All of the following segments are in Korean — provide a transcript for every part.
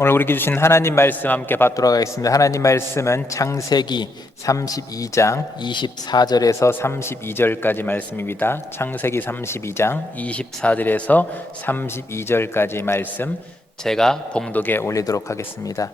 오늘 우리에게 주신 하나님 말씀 함께 받도록 하겠습니다. 하나님 말씀은 창세기 32장 24절에서 32절까지 말씀입니다. 창세기 32장 24절에서 32절까지 말씀 제가 봉독에 올리도록 하겠습니다.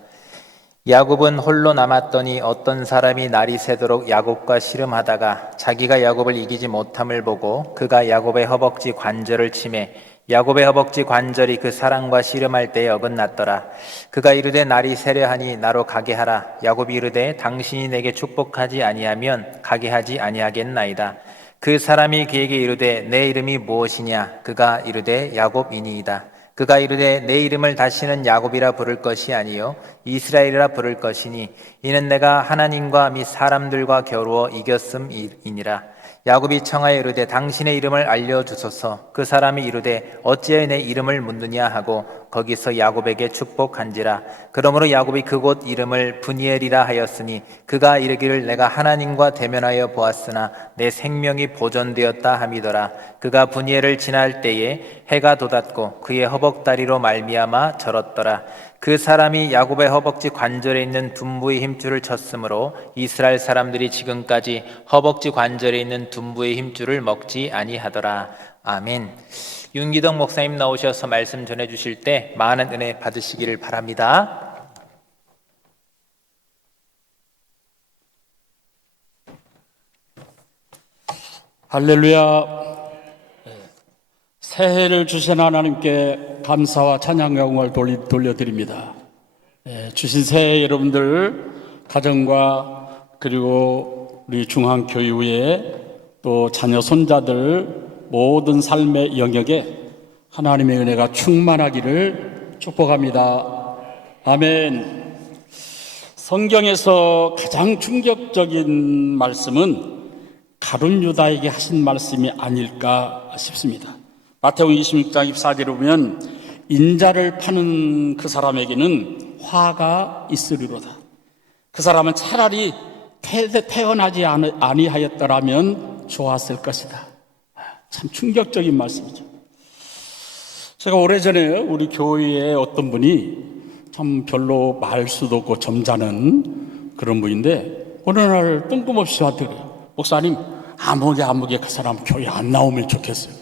야곱은 홀로 남았더니 어떤 사람이 날이 새도록 야곱과 씨름하다가 자기가 야곱을 이기지 못함을 보고 그가 야곱의 허벅지 관절을 치매 야곱의 허벅지 관절이 그 사람과 씨름할 때에 어긋났더라. 그가 이르되 날이 새려하니 나로 가게 하라. 야곱이 이르되 당신이 내게 축복하지 아니하면 가게 하지 아니하겠나이다. 그 사람이 그에게 이르되 내 이름이 무엇이냐? 그가 이르되 야곱이니이다. 그가 이르되 내 이름을 다시는 야곱이라 부를 것이 아니요 이스라엘이라 부를 것이니 이는 내가 하나님과 및 사람들과 겨루어 이겼음이니라. 야곱이 청하여 이르되 당신의 이름을 알려주소서. 그 사람이 이르되 어찌하여 내 이름을 묻느냐 하고 거기서 야곱에게 축복한지라. 그러므로 야곱이 그곳 이름을 브니엘이라 하였으니 그가 이르기를 내가 하나님과 대면하여 보았으나 내 생명이 보존되었다 함이더라. 그가 브니엘을 지날 때에 해가 돋았고 그의 허벅다리로 말미암아 절었더라. 그 사람이 야곱의 허벅지 관절에 있는 둔부의 힘줄을 쳤으므로 이스라엘 사람들이 지금까지 허벅지 관절에 있는 둔부의 힘줄을 먹지 아니하더라. 아멘. 윤기덕 목사님 나오셔서 말씀 전해주실 때 많은 은혜 받으시기를 바랍니다. 할렐루야. 새해를 주신 하나님께 감사와 찬양 영광을 돌려드립니다. 주신 새해 여러분들 가정과 그리고 우리 중앙교회의 또 자녀 손자들 모든 삶의 영역에 하나님의 은혜가 충만하기를 축복합니다. 아멘. 성경에서 가장 충격적인 말씀은 가룟 유다에게 하신 말씀이 아닐까 싶습니다. 마태복음 26장 24절에 보면 인자를 파는 그 사람에게는 화가 있으리로다. 그 사람은 차라리 태어나지 아니하였더라면 좋았을 것이다. 참 충격적인 말씀이죠. 제가 오래전에 우리 교회에 어떤 분이 참 별로 말수도 없고 점잖은 그런 분인데 어느 날 뜬금없이 저한테 그래요. 목사님, 아무개 그 사람 교회 안 나오면 좋겠어요.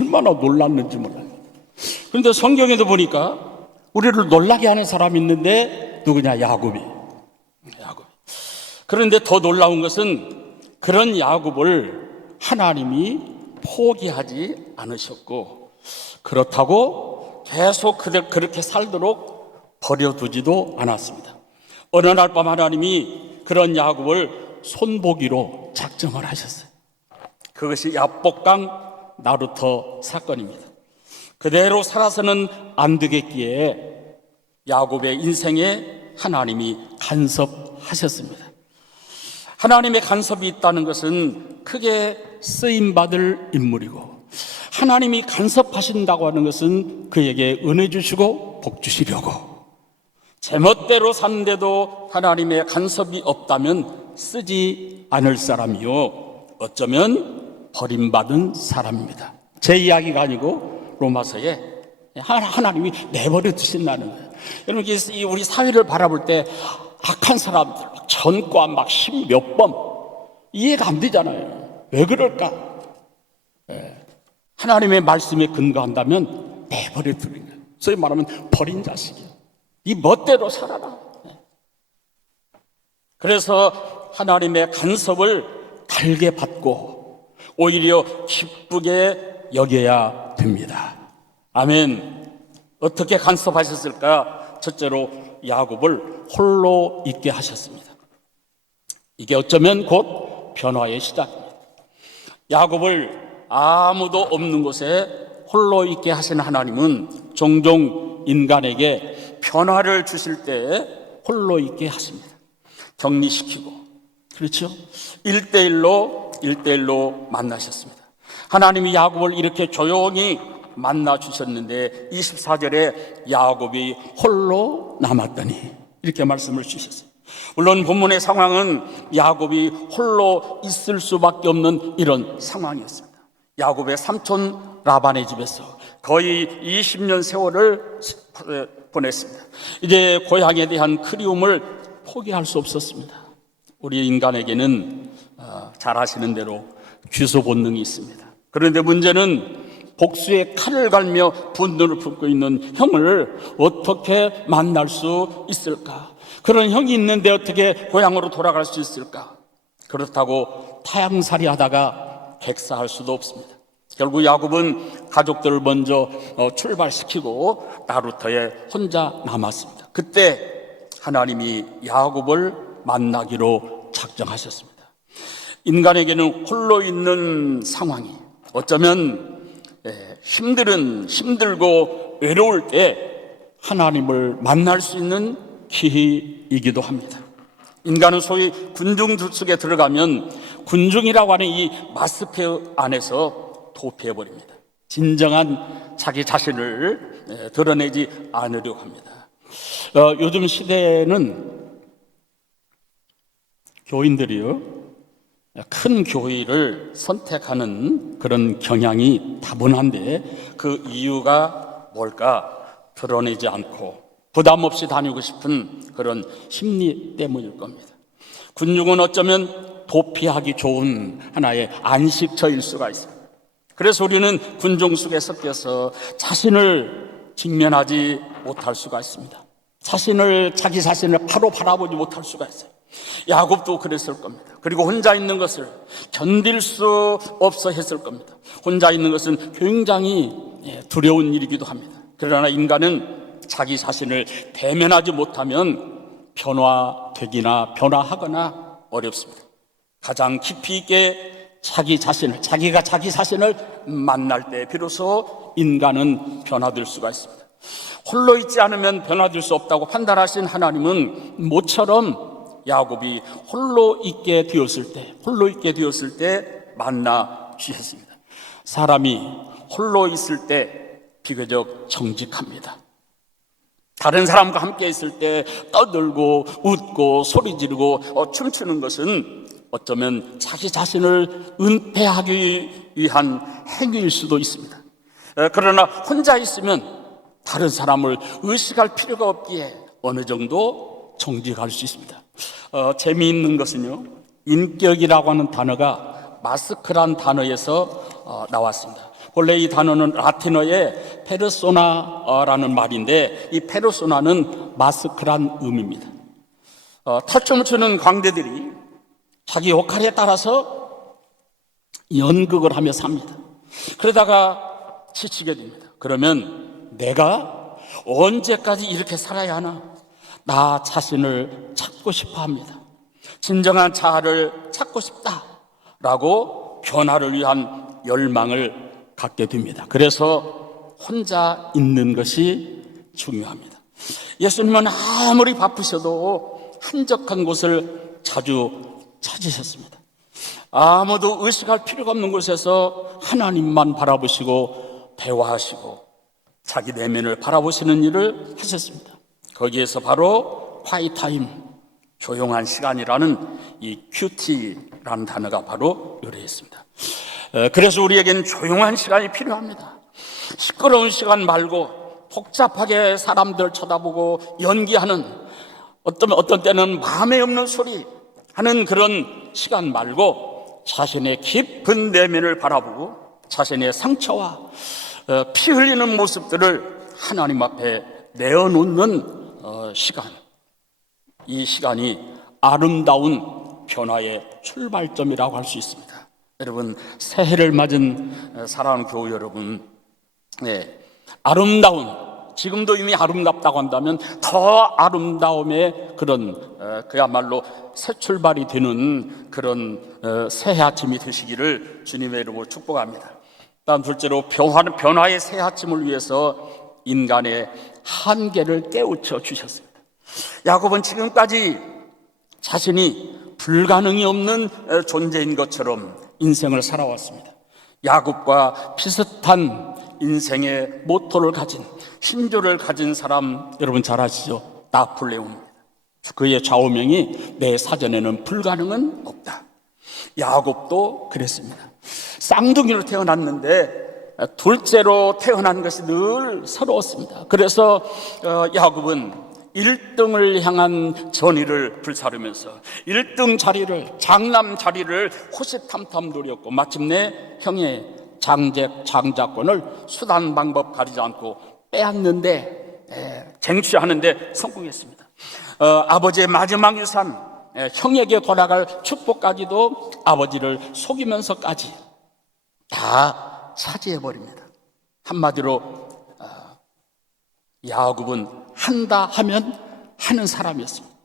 얼마나 놀랐는지 몰라요. 그런데 성경에도 보니까 우리를 놀라게 하는 사람이 있는데 누구냐? 야곱이. 그런데 더 놀라운 것은 그런 야곱을 하나님이 포기하지 않으셨고 그렇다고 계속 그렇게 살도록 버려두지도 않았습니다. 어느 날 밤 하나님이 그런 야곱을 손보기로 작정을 하셨어요. 그것이 야복강 나루터 사건입니다. 그대로 살아서는 안 되겠기에 야곱의 인생에 하나님이 간섭하셨습니다. 하나님의 간섭이 있다는 것은 크게 쓰임받을 인물이고 하나님이 간섭하신다고 하는 것은 그에게 은혜 주시고 복 주시려고 제멋대로 사는데도 하나님의 간섭이 없다면 쓰지 않을 사람이요 어쩌면 버림받은 사람입니다. 제 이야기가 아니고 로마서에 하나님이 내버려 두신다는 거예요. 여러분 우리 사회를 바라볼 때 악한 사람들 전과 막 10몇 번 이해가 안 되잖아요. 왜 그럴까? 하나님의 말씀에 근거한다면 내버려 두는 거예요. 소위 말하면 버린 자식이에요. 네 멋대로 살아라. 그래서 하나님의 간섭을 달게 받고 오히려 기쁘게 여겨야 됩니다. 아멘. 어떻게 간섭하셨을까? 첫째로 야곱을 홀로 있게 하셨습니다. 이게 어쩌면 곧 변화의 시작입니다. 야곱을 아무도 없는 곳에 홀로 있게 하신 하나님은 종종 인간에게 변화를 주실 때 홀로 있게 하십니다. 격리시키고, 그렇죠? 1대1로 만나셨습니다. 하나님이 야곱을 이렇게 조용히 만나 주셨는데 24절에 야곱이 홀로 남았더니 이렇게 말씀을 주셨어요. 물론 본문의 상황은 야곱이 홀로 있을 수밖에 없는 이런 상황이었습니다. 야곱의 삼촌 라반의 집에서 거의 20년 세월을 보냈습니다. 이제 고향에 대한 그리움을 포기할 수 없었습니다. 우리 인간에게는 잘 아시는 대로 귀소 본능이 있습니다. 그런데 문제는 복수의 칼을 갈며 분노를 품고 있는 형을 어떻게 만날 수 있을까? 그런 형이 있는데 어떻게 고향으로 돌아갈 수 있을까? 그렇다고 타향살이 하다가 객사할 수도 없습니다. 결국 야곱은 가족들을 먼저 출발시키고 나루터에 혼자 남았습니다. 그때 하나님이 야곱을 만나기로 작정하셨습니다. 인간에게는 홀로 있는 상황이 어쩌면 힘들고 외로울 때 하나님을 만날 수 있는 기회이기도 합니다. 인간은 소위 군중 속에 들어가면 군중이라고 하는 이 마스크 안에서 도피해버립니다. 진정한 자기 자신을 드러내지 않으려고 합니다. 요즘 시대에는 교인들이요, 큰 교회를 선택하는 그런 경향이 다분한데 그 이유가 뭘까? 드러내지 않고 부담 없이 다니고 싶은 그런 심리 때문일 겁니다. 군중은 어쩌면 도피하기 좋은 하나의 안식처일 수가 있습니다. 그래서 우리는 군중 속에 섞여서 자신을 직면하지 못할 수가 있습니다. 자기 자신을 바로 바라보지 못할 수가 있어요. 야곱도 그랬을 겁니다. 그리고 혼자 있는 것을 견딜 수 없어 했을 겁니다. 혼자 있는 것은 굉장히 두려운 일이기도 합니다. 그러나 인간은 자기 자신을 대면하지 못하면 변화되기나 변화하거나 어렵습니다. 가장 깊이 있게 자기가 자기 자신을 만날 때 비로소 인간은 변화될 수가 있습니다. 홀로 있지 않으면 변화될 수 없다고 판단하신 하나님은 모처럼 야곱이 홀로 있게 되었을 때 만나 주셨습니다. 사람이 홀로 있을 때 비교적 정직합니다. 다른 사람과 함께 있을 때 떠들고 웃고 소리 지르고 춤추는 것은 어쩌면 자기 자신을 은폐하기 위한 행위일 수도 있습니다. 그러나 혼자 있으면 다른 사람을 의식할 필요가 없기에 어느 정도 정직할 수 있습니다. 재미있는 것은요, 인격이라고 하는 단어가 마스크란 단어에서 나왔습니다. 원래 이 단어는 라틴어의 페르소나라는 말인데 이 페르소나는 마스크란 의미입니다. 탈춤을 추는 광대들이 자기 역할에 따라서 연극을 하며 삽니다. 그러다가 지치게 됩니다. 그러면 내가 언제까지 이렇게 살아야 하나? 나 자신을 찾고 싶어 합니다. 진정한 자아를 찾고 싶다라고 변화를 위한 열망을 갖게 됩니다. 그래서 혼자 있는 것이 중요합니다. 예수님은 아무리 바쁘셔도 한적한 곳을 자주 찾으셨습니다. 아무도 의식할 필요가 없는 곳에서 하나님만 바라보시고 대화하시고 자기 내면을 바라보시는 일을 하셨습니다. 거기에서 바로 콰이타임, 조용한 시간이라는 이 큐티라는 단어가 바로 유래했습니다. 그래서 우리에게는 조용한 시간이 필요합니다. 시끄러운 시간 말고 복잡하게 사람들 쳐다보고 연기하는 어떤 때는 마음에 없는 소리 하는 그런 시간 말고 자신의 깊은 내면을 바라보고 자신의 상처와 피 흘리는 모습들을 하나님 앞에 내어놓는 시간, 이 시간이 아름다운 변화의 출발점이라고 할 수 있습니다. 여러분, 새해를 맞은 사랑하는 교우 여러분, 아름다운, 지금도 이미 아름답다고 한다면 더 아름다움의 그런 그야말로 새 출발이 되는 그런 새해 아침이 되시기를 주님의 이름으로 축복합니다. 다음 둘째로 변화의 새 아침을 위해서 인간의 한계를 깨우쳐 주셨습니다. 야곱은 지금까지 자신이 불가능이 없는 존재인 것처럼 인생을 살아왔습니다. 야곱과 비슷한 인생의 모토를 가진, 신조를 가진 사람 여러분 잘 아시죠? 나폴레옹입니다. 그의 좌우명이 내 사전에는 불가능은 없다. 야곱도 그랬습니다. 쌍둥이로 태어났는데 둘째로 태어난 것이 늘 서러웠습니다. 그래서 야곱은 1등을 향한 전의를 불사르면서 1등 자리를, 장남 자리를 호시탐탐 노렸고 마침내 형의 장자권을 수단 방법 가리지 않고 빼앗는데, 쟁취하는데 성공했습니다. 아버지의 마지막 유산, 형에게 돌아갈 축복까지도 아버지를 속이면서까지 다 차지해버립니다. 한마디로 야곱은 한다 하면 하는 사람이었습니다.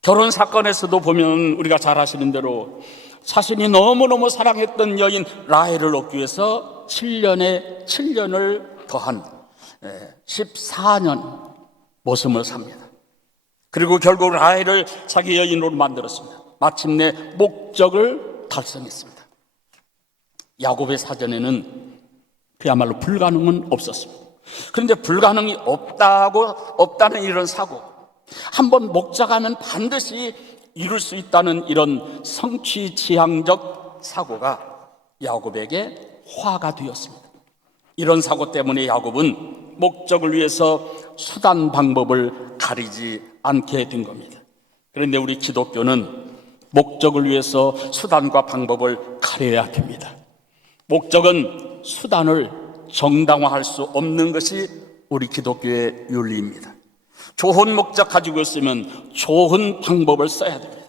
결혼 사건에서도 보면 우리가 잘 아시는 대로 자신이 너무너무 사랑했던 여인 라헬을 얻기 위해서 7년에 7년을 더한 14년 모습을 삽니다. 그리고 결국 라헬을 자기 여인으로 만들었습니다. 마침내 목적을 달성했습니다. 야곱의 사전에는 그야말로 불가능은 없었습니다. 그런데 불가능이 없다는 이런 사고, 한번 목적하면 반드시 이룰 수 있다는 이런 성취지향적 사고가 야곱에게 화가 되었습니다. 이런 사고 때문에 야곱은 목적을 위해서 수단 방법을 가리지 않게 된 겁니다. 그런데 우리 기독교는 목적을 위해서 수단과 방법을 가려야 됩니다. 목적은 수단을 정당화할 수 없는 것이 우리 기독교의 윤리입니다. 좋은 목적 가지고 있으면 좋은 방법을 써야 됩니다.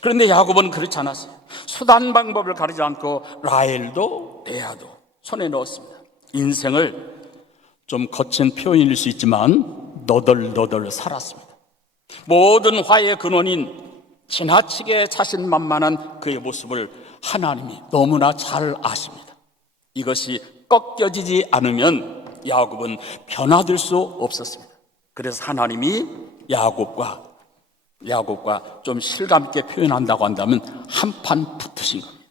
그런데 야곱은 그렇지 않았어요. 수단 방법을 가리지 않고 라헬도 레아도 손에 넣었습니다. 인생을 좀 거친 표현일 수 있지만 너덜너덜 살았습니다. 모든 화해의 근원인 지나치게 자신만만한 그의 모습을 하나님이 너무나 잘 아십니다. 이것이 꺾여지지 않으면 야곱은 변화될 수 없었습니다. 그래서 하나님이 야곱과 좀 실감 있게 표현한다고 한다면 한판 붙으신 겁니다.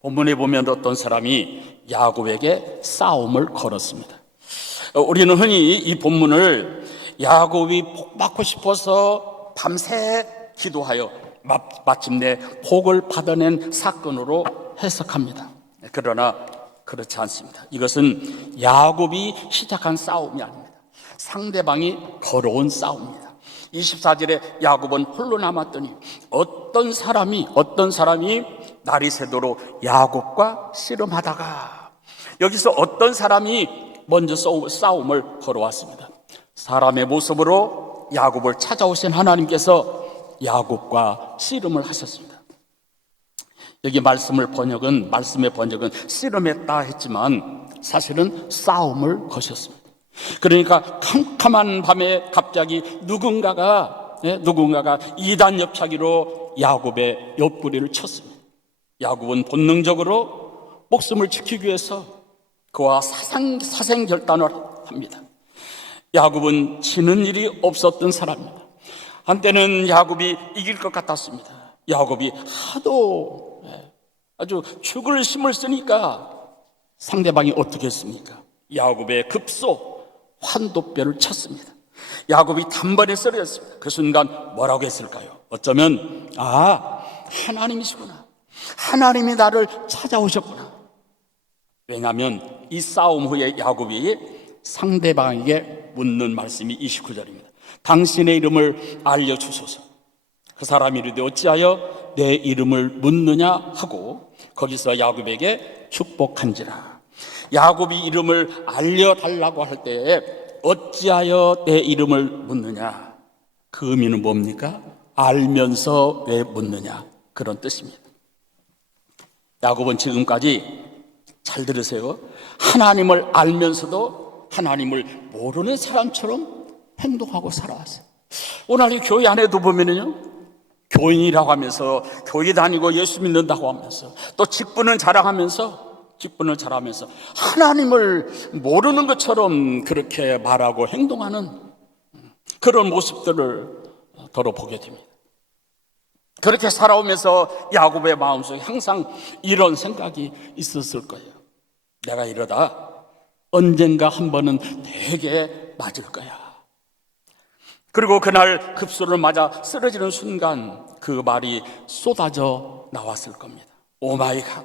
본문에 보면 어떤 사람이 야곱에게 싸움을 걸었습니다. 우리는 흔히 이 본문을 야곱이 복받고 싶어서 밤새 기도하여 마침내 복을 받아낸 사건으로 해석합니다. 그러나 그렇지 않습니다. 이것은 야곱이 시작한 싸움이 아닙니다. 상대방이 걸어온 싸움입니다. 24절에 야곱은 홀로 남았더니 어떤 사람이 날이 새도록 야곱과 씨름하다가, 여기서 어떤 사람이 먼저 싸움을 걸어왔습니다. 사람의 모습으로 야곱을 찾아오신 하나님께서 야곱과 씨름을 하셨습니다. 여기 말씀의 번역은 씨름했다 했지만 사실은 싸움을 거셨습니다. 그러니까 캄캄한 밤에 갑자기 누군가가 이단 옆차기로 야곱의 옆구리를 쳤습니다. 야곱은 본능적으로 목숨을 지키기 위해서 그와 사생결단을 합니다. 야곱은 지는 일이 없었던 사람입니다. 한때는 야곱이 이길 것 같았습니다. 야곱이 아주 죽을 힘을 쓰니까 상대방이 어떻게 했습니까? 야곱의 급소 환도뼈를 쳤습니다. 야곱이 단번에 쓰러졌습니다. 그 순간 뭐라고 했을까요? 어쩌면 하나님이시구나, 하나님이 나를 찾아오셨구나. 왜냐하면 이 싸움 후에 야곱이 상대방에게 묻는 말씀이 29절입니다. 당신의 이름을 알려주소서. 그 사람이 이르되 어찌하여 내 이름을 묻느냐 하고 거기서 야곱에게 축복한지라. 야곱이 이름을 알려달라고 할 때에 어찌하여 내 이름을 묻느냐, 그 의미는 뭡니까? 알면서 왜 묻느냐, 그런 뜻입니다. 야곱은 지금까지, 잘 들으세요, 하나님을 알면서도 하나님을 모르는 사람처럼 행동하고 살아왔어요. 오늘 이 교회 안에도 보면은요, 교인이라고 하면서 교회 다니고 예수 믿는다고 하면서 또 직분을 자랑하면서 하나님을 모르는 것처럼 그렇게 말하고 행동하는 그런 모습들을 더러 보게 됩니다. 그렇게 살아오면서 야곱의 마음속에 항상 이런 생각이 있었을 거예요. 내가 이러다 언젠가 한 번은 되게 맞을 거야. 그리고 그날 급소를 맞아 쓰러지는 순간 그 말이 쏟아져 나왔을 겁니다. 오 마이 갓,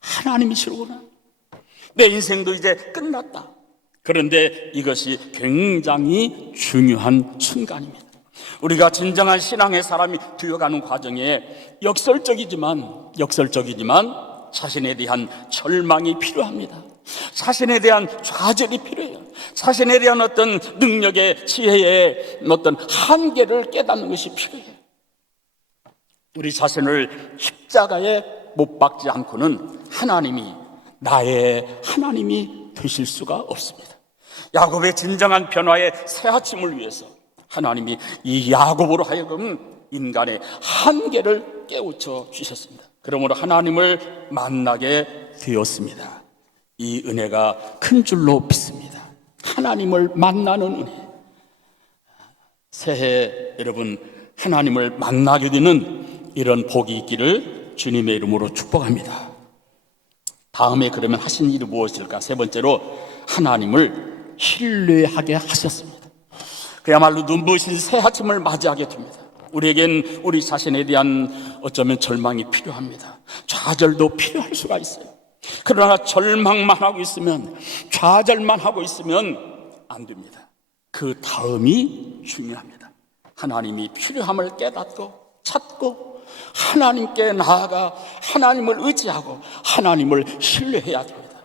하나님이시로구나. 내 인생도 이제 끝났다. 그런데 이것이 굉장히 중요한 순간입니다. 우리가 진정한 신앙의 사람이 되어가는 과정에 역설적이지만 자신에 대한 절망이 필요합니다. 자신에 대한 좌절이 필요해요. 자신에 대한 어떤 능력의 지혜의 어떤 한계를 깨닫는 것이 필요해요. 우리 자신을 십자가에 못 박지 않고는 하나님이 나의 하나님이 되실 수가 없습니다. 야곱의 진정한 변화의 새 아침을 위해서 하나님이 이 야곱으로 하여금 인간의 한계를 깨우쳐 주셨습니다. 그러므로 하나님을 만나게 되었습니다. 이 은혜가 큰 줄로 믿습니다. 하나님을 만나는 은혜. 새해 여러분 하나님을 만나게 되는 이런 복이 있기를 주님의 이름으로 축복합니다. 다음에 그러면 하신 일이 무엇일까? 세 번째로 하나님을 신뢰하게 하셨습니다. 그야말로 눈부신 새 아침을 맞이하게 됩니다. 우리에겐 우리 자신에 대한 어쩌면 절망이 필요합니다. 좌절도 필요할 수가 있어요. 그러나 절망만 하고 있으면, 좌절만 하고 있으면 안 됩니다. 그 다음이 중요합니다. 하나님이 필요함을 깨닫고 찾고 하나님께 나아가 하나님을 의지하고 하나님을 신뢰해야 됩니다.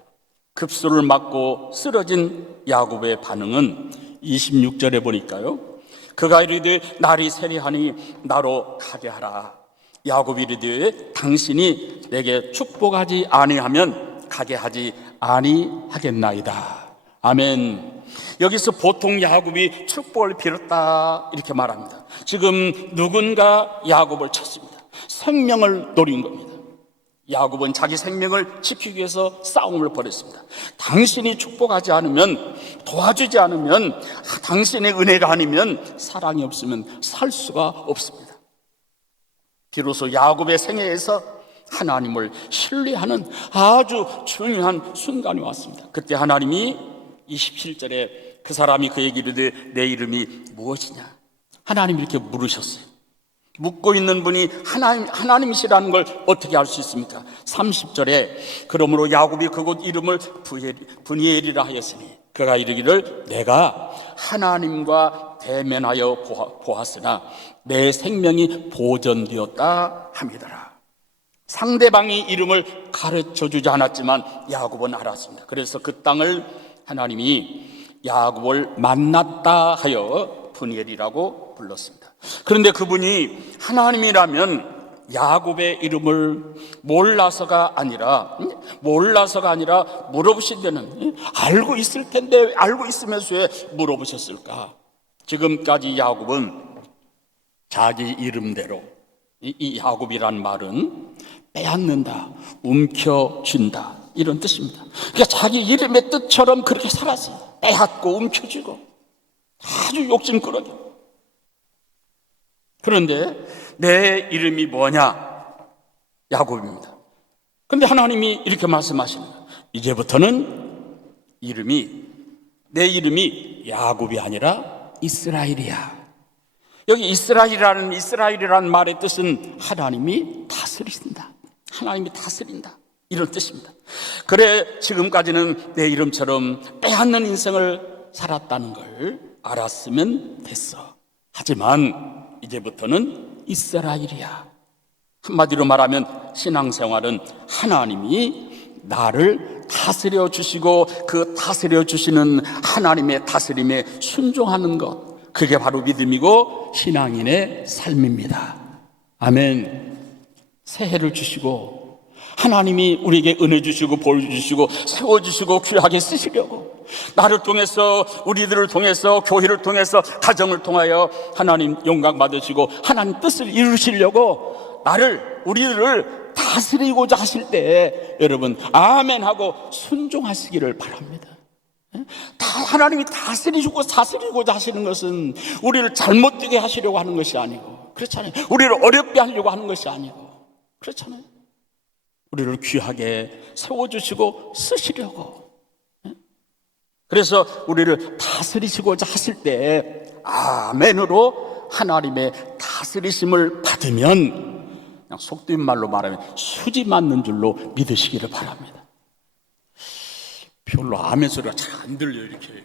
급소를 맞고 쓰러진 야곱의 반응은 26절에 보니까요, 그가 이르되 날이 세리하니 나로 가게 하라. 야곱이 이르되 당신이 내게 축복하지 아니하면 가게 하지 아니하겠나이다. 아멘. 여기서 보통 야곱이 축복을 빌었다 이렇게 말합니다. 지금 누군가 야곱을 쳤습니다. 생명을 노린 겁니다. 야곱은 자기 생명을 지키기 위해서 싸움을 벌였습니다. 당신이 축복하지 않으면, 도와주지 않으면, 당신의 은혜가 아니면, 사랑이 없으면 살 수가 없습니다. 비로소 야곱의 생애에서 하나님을 신뢰하는 아주 중요한 순간이 왔습니다. 그때 하나님이 27절에 그 사람이 그에게 이르되 내 이름이 무엇이냐? 하나님이 이렇게 물으셨어요. 묻고 있는 분이 하나님이시라는 걸 어떻게 알 수 있습니까? 30절에 그러므로 야곱이 그곳 이름을 브니엘이라 하였으니 그가 이르기를 내가 하나님과 대면하여 보았으나 내 생명이 보존되었다 함이더라. 상대방이 이름을 가르쳐주지 않았지만 야곱은 알았습니다. 그래서 그 땅을 하나님이 야곱을 만났다 하여 브니엘이라고 불렀습니다. 그런데 그분이 하나님이라면 야곱의 이름을 몰라서가 아니라 물어보신 데는 알고 있을 텐데 알고 있으면서 왜 물어보셨을까? 지금까지 야곱은 자기 이름대로, 이 야곱이란 말은 빼앗는다, 움켜쥔다 이런 뜻입니다. 그러니까 자기 이름의 뜻처럼 그렇게 살았어요. 빼앗고 움켜쥐고 아주 욕심꾸러기. 그런데 내 이름이 뭐냐? 야곱입니다. 그런데 하나님이 이렇게 말씀하시는 거예요. 이제부터는 내 이름이 야곱이 아니라 이스라엘이야. 여기 이스라엘이라는 말의 뜻은 하나님이 다스리신다, 하나님이 다스린다 이런 뜻입니다. 그래 지금까지는 내 이름처럼 빼앗는 인생을 살았다는 걸 알았으면 됐어. 하지만 이제부터는 이스라엘이야. 한마디로 말하면 신앙생활은 하나님이 나를 다스려 주시고 그 다스려 주시는 하나님의 다스림에 순종하는 것, 그게 바로 믿음이고 신앙인의 삶입니다. 아멘. 새해를 주시고 하나님이 우리에게 은혜 주시고 볼 주시고 세워주시고 귀하게 쓰시려고, 나를 통해서, 우리들을 통해서, 교회를 통해서, 가정을 통하여 하나님 영광 받으시고 하나님 뜻을 이루시려고 우리들을 다스리고자 하실 때 여러분 아멘 하고 순종하시기를 바랍니다. 하나님이 다스리고자 하시는 것은 우리를 잘못되게 하시려고 하는 것이 아니고, 그렇잖아요. 우리를 어렵게 하려고 하는 것이 아니고, 그렇잖아요. 우리를 귀하게 세워주시고 쓰시려고. 그래서 우리를 다스리시고자 하실 때 아멘으로 하나님의 다스리심을 받으면, 그냥 속된 말로 말하면 수지 맞는 줄로 믿으시기를 바랍니다. 별로 아멘 소리가 잘 안 들려요. 이렇게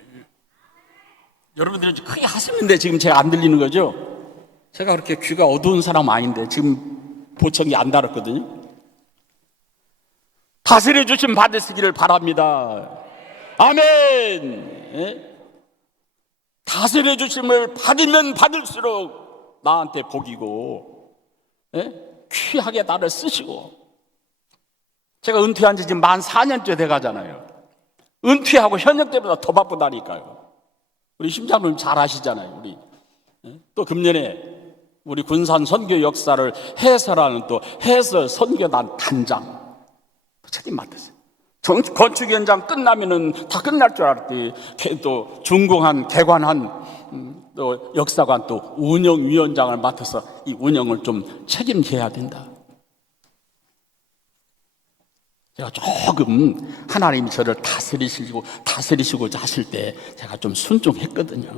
여러분들이 크게 하시는데 지금 제가 안 들리는 거죠? 제가 그렇게 귀가 어두운 사람 아닌데 지금 보청기 안 달았거든요. 다스려 주심 받으시기를 바랍니다. 아멘. 예? 다스려 주심을 받으면 받을수록 나한테 복이고, 예? 귀하게 나를 쓰시고. 제가 은퇴한 지 지금 만 4년째 돼가잖아요. 은퇴하고 현역 때보다 더 바쁘다니까요. 우리 심장님 잘 아시잖아요. 우리 또 금년에 우리 군산 선교 역사를 해설하는 또 해설 선교단 단장 책임 맡았어요. 건축 현장 끝나면은 다 끝날 줄 알았더니 또 준공한 개관한 또 역사관 또 운영위원장을 맡아서 이 운영을 좀 책임져야 된다. 제가 조금 하나님이 저를 다스리시고자 하실 때 제가 좀 순종했거든요.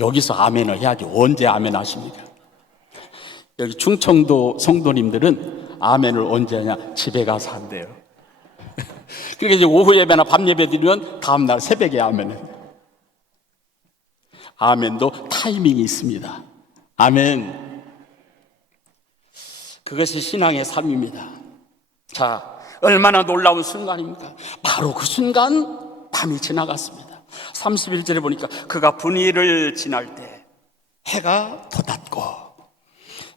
여기서 아멘을 해야지 언제 아멘 하십니까? 여기 충청도 성도님들은 아멘을 언제 하냐? 집에 가서 한대요. 그러니까 이제 오후 예배나 밤 예배 드리면 다음날 새벽에 아멘을. 아멘도 타이밍이 있습니다. 아멘. 그것이 신앙의 삶입니다. 자, 얼마나 놀라운 순간입니까? 바로 그 순간 밤이 지나갔습니다. 31절에 보니까 그가 분위를 지날 때 해가 돋았고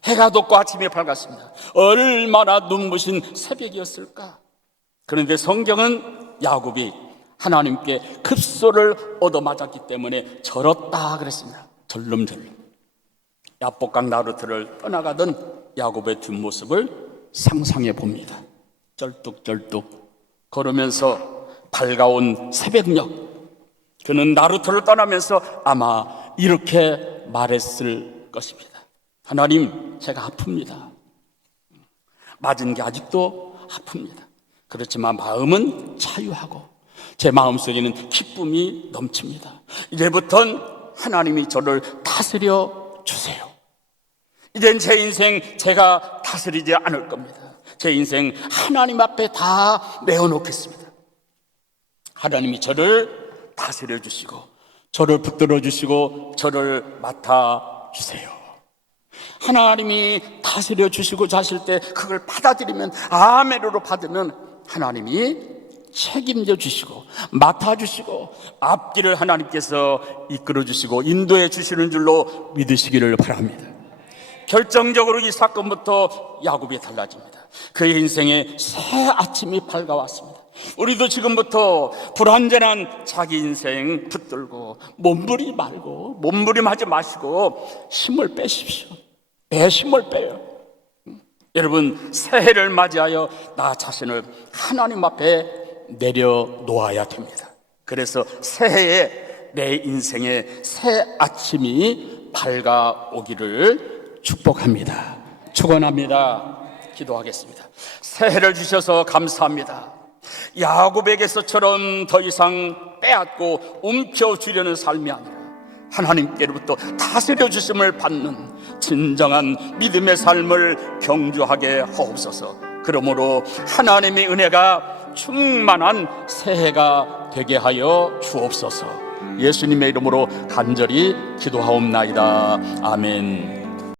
해가 돋고 아침이 밝았습니다. 얼마나 눈부신 새벽이었을까? 그런데 성경은 야곱이 하나님께 급소를 얻어맞았기 때문에 절었다 그랬습니다. 절름절름. 야복강 나루트를 떠나가던 야곱의 뒷모습을 상상해 봅니다. 쩔뚝쩔뚝 걸으면서 밝아온 새벽녘, 그는 나루터를 떠나면서 아마 이렇게 말했을 것입니다. 하나님, 제가 아픕니다. 맞은 게 아직도 아픕니다. 그렇지만 마음은 자유하고 제 마음속에는 기쁨이 넘칩니다. 이제부터는 하나님이 저를 다스려 주세요. 이젠 제 인생 제가 다스리지 않을 겁니다. 제 인생 하나님 앞에 다 내어놓겠습니다. 하나님이 저를 다스려 주시고 저를 붙들어 주시고 저를 맡아 주세요. 하나님이 다스려 주시고 하실 때 그걸 받아들이면, 아멘으로 받으면 하나님이 책임져 주시고 맡아 주시고 앞길을 하나님께서 이끌어 주시고 인도해 주시는 줄로 믿으시기를 바랍니다. 결정적으로 이 사건부터 야곱이 달라집니다. 그의 인생에 새 아침이 밝아왔습니다. 우리도 지금부터 불완전한 자기 인생 붙들고 몸부림하지 마시고 힘을 빼십시오. 힘을 빼요. 여러분, 새해를 맞이하여 나 자신을 하나님 앞에 내려놓아야 됩니다. 그래서 새해에 내 인생에 새 아침이 밝아오기를 축복합니다. 축원합니다. 기도하겠습니다. 새해를 주셔서 감사합니다. 야곱에게서처럼 더 이상 빼앗고 움켜쥐려는 삶이 아니라 하나님께로부터 다스려 주심을 받는 진정한 믿음의 삶을 경주하게 하옵소서. 그러므로 하나님의 은혜가 충만한 새해가 되게 하여 주옵소서. 예수님의 이름으로 간절히 기도하옵나이다. 아멘.